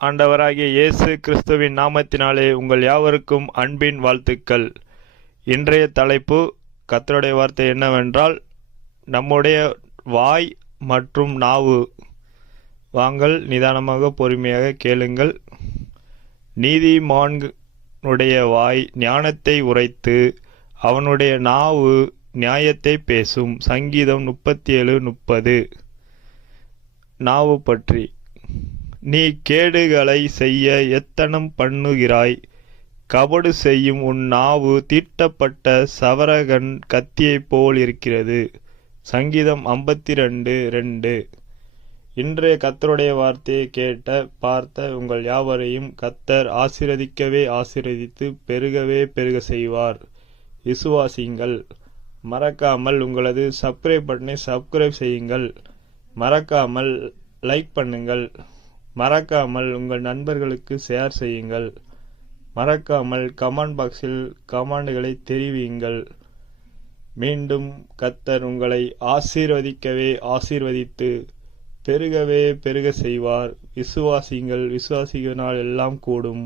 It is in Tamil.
ஆண்டவராகிய இயேசு கிறிஸ்துவின் நாமத்தினாலே உங்கள் யாவருக்கும் அன்பின் வாழ்த்துக்கள். இன்றைய தலைப்பு கர்த்தருடைய வார்த்தை என்னவென்றால், நம்முடைய வாய் மற்றும் நாவு. வாங்கள் நிதானமாக பொறுமையாக கேளுங்கள். நீதிமானுடைய வாய் ஞானத்தை உரைத்து அவனுடைய நாவு நியாயத்தை பேசும். சங்கீதம் 37:30. நாவு பற்றி. நீ கேடுகளை செய்ய எத்தனம் பண்ணுகிறாய். கபடு செய்யும் உன் நாவு தீட்டப்பட்ட சவரகன் கத்தியைப் போல் இருக்கிறது. சங்கீதம் 52:2. இன்றைய கர்த்தருடைய வார்த்தையை கேட்ட பார்த்த உங்கள் யாவரையும் கர்த்தர் ஆசீர்வதிக்கவே ஆசீர்வதித்து பெருகவே பெருக செய்வார். விசுவாசியுங்கள். மறக்காமல் உங்களது சப்ஸ்கிரைப் பட்டனை சப்ஸ்கிரைப் செய்யுங்கள். மறக்காமல் லைக் பண்ணுங்கள். மறக்காமல் உங்கள் நண்பர்களுக்கு ஷேர் செய்யுங்கள். மறக்காமல் கமெண்ட் பாக்ஸில் கமெண்டுகளை தெரிவியுங்கள். மீண்டும் கர்த்தர் உங்களை ஆசீர்வதிக்கவே ஆசீர்வதித்து பெருகவே பெருக செய்வார். விசுவாசியுங்கள். விசுவாசிகளினால் எல்லாம் கூடும்.